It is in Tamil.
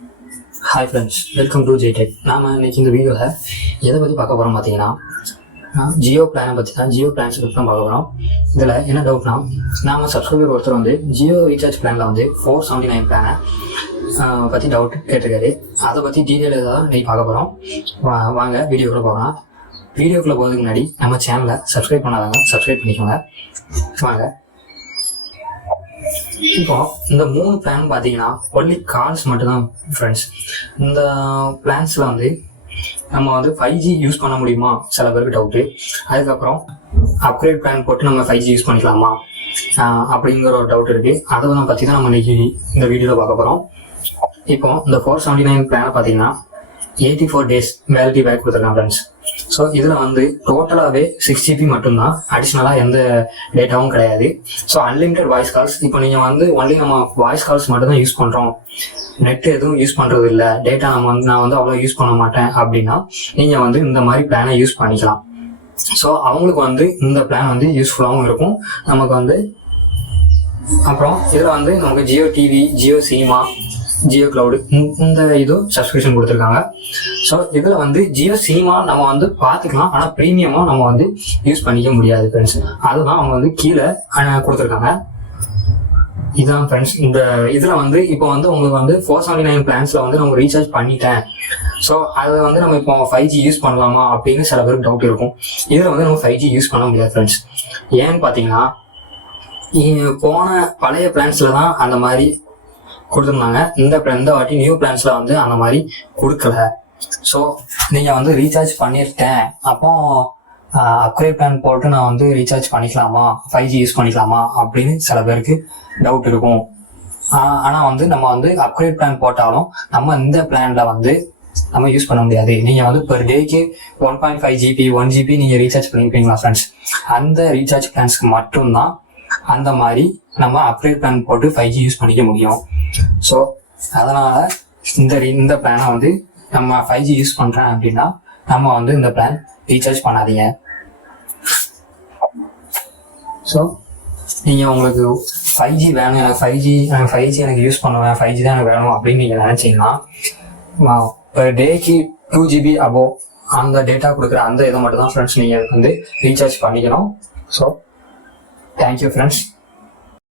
Hi friends, welcome to JTech. நாம் இன்னைக்கு இந்த வீடியோவில் எதை பற்றி பார்க்க போகிறோம் பார்த்தீங்கன்னா ஜியோ பிளானை பற்றி தான். ஜியோ பிளான்ஸ் பற்றி தான் பார்க்க போகிறோம். இதில் என்ன டவுட்னா, நாம் சப்ஸ்கிரைபர் ஒருத்தர் வந்து ஜியோ ரீசார்ஜ் பிளானில் வந்து 479 பிளானை பற்றி டவுட் கேட்டிருக்காரு. அதை பற்றி டீட்டெயில் தான் இன்னைக்கு பார்க்க போகிறோம். வாங்க வீடியோக்குள்ளே போகலாம். வீடியோக்குள்ளே போகிறதுக்கு முன்னாடி நம்ம சேனலை சப்ஸ்கிரைப் பண்ணாதாங்க சப்ஸ்கிரைப் பண்ணிக்கோங்க. வாங்க. இப்போ இந்த 3 பிளான் பார்த்தீங்கன்னா ஒன்லி கால்ஸ் மட்டும்தான் ஃப்ரெண்ட்ஸ். இந்த பிளான்ஸில் வந்து நம்ம வந்து 5G யூஸ் பண்ண முடியுமா, சில பேருக்கு டவுட்டு. அதுக்கப்புறம் அப்கிரேட் பிளான் போட்டு நம்ம 5G யூஸ் பண்ணிக்கலாமா அப்படிங்கிற ஒரு டவுட் இருக்குது. அதை பற்றி தான் நம்ம இன்னைக்கு இந்த வீடியோவில் பார்க்க போகிறோம். இப்போ இந்த 479 பிளானை பார்த்தீங்கன்னா 84 days வேலிட்டி பேக் கொடுத்துருக்காங்க ஃப்ரெண்ட்ஸ். ஸோ இதில் வந்து டோட்டலாகவே 6GB மட்டும்தான், அடிஷ்னலாக எந்த டேட்டாவும் கிடையாது. So unlimited voice calls. இப்போ நீங்கள் வந்து ஒன்லி நம்ம வாய்ஸ் கால்ஸ் மட்டும்தான் யூஸ் பண்ணுறோம், நெட் எதுவும் யூஸ் பண்ணுறது இல்லை, டேட்டா நான் வந்து அவ்வளோ யூஸ் பண்ண மாட்டேன் அப்படின்னா நீங்கள் வந்து இந்த மாதிரி பிளானை யூஸ் பண்ணிக்கலாம். ஸோ அவங்களுக்கு வந்து இந்த பிளான் வந்து யூஸ்ஃபுல்லாகவும் இருக்கும் நமக்கு வந்து. அப்புறம் இதில் வந்து நமக்கு Jio TV, Jio cinema, Jio cloud இந்த இதுவும் சப்ஸ்கிரிப்ஷன் கொடுத்துருக்காங்க. ஸோ இதில் வந்து ஜியோ சினிமா நம்ம வந்து பார்த்துக்கலாம், ஆனால் ப்ரீமியமாக நம்ம வந்து யூஸ் பண்ணிக்க முடியாது ஃப்ரெண்ட்ஸ். அதுதான் அவங்க வந்து கீழே கொடுத்துருக்காங்க. இதுதான் ஃப்ரெண்ட்ஸ். இந்த இதில் வந்து இப்போ வந்து உங்களுக்கு வந்து 479 பிளான்ஸில் வந்து நம்ம ரீசார்ஜ் பண்ணிட்டேன். ஸோ அதை வந்து நம்ம இப்போ 5G யூஸ் பண்ணலாமா அப்படின்னு சில பேருக்கு டவுட் இருக்கும். இதில் வந்து நம்ம 5G யூஸ் பண்ண முடியாது ஃப்ரெண்ட்ஸ். ஏன்னு பார்த்தீங்கன்னா போன பழைய பிளான்ஸில் தான் அந்த மாதிரி கொடுத்துருந்தாங்க. இந்த வாட்டி நியூ பிளான்ஸ்ல வந்து அந்த மாதிரி கொடுக்கல. ஸோ நீங்கள் வந்து ரீசார்ஜ் பண்ணியிருக்கேன், அப்போ அப்கிரேட் பிளான் போட்டு நான் வந்து ரீசார்ஜ் பண்ணிக்கலாமா, 5G யூஸ் பண்ணிக்கலாமா அப்படின்னு சில பேருக்கு டவுட் இருக்கும். ஆனால் வந்து நம்ம வந்து அப்கிரேட் பிளான் போட்டாலும் நம்ம இந்த பிளான்ல வந்து நம்ம யூஸ் பண்ண முடியாது. நீங்கள் வந்து பெர் டேக்கு 1.5 GB 1 GB நீங்கள் ரீசார்ஜ் பண்ணியிருப்பீங்களா ஃப்ரெண்ட்ஸ், அந்த ரீசார்ஜ் பிளான்ஸ்க்கு மட்டும்தான் அந்த மாதிரி நம்ம அப்கிரேட் பிளான் போட்டு 5G யூஸ் பண்ணிக்க முடியும். ஸோ அதனால் இந்த பிளானை வந்து நம்ம 5G யூஸ் பண்ணுறேன் அப்படின்னா நம்ம வந்து இந்த பிளான் ரீசார்ஜ் பண்ணாதீங்க. ஸோ நீங்கள் உங்களுக்கு 5G வேணும், எனக்கு 5G எனக்கு யூஸ் பண்ணுவேன், 5G தான் எனக்கு வேணும் அப்படின்னு நீங்கள் நினச்சிங்கன்னா பெர் டேக்கு 2 GB அபோவ் அந்த டேட்டா கொடுக்குற அந்த இதை மட்டும் தான் ஃப்ரெண்ட்ஸ் நீங்கள் வந்து ரீசார்ஜ் பண்ணிக்கணும். So thank you friends.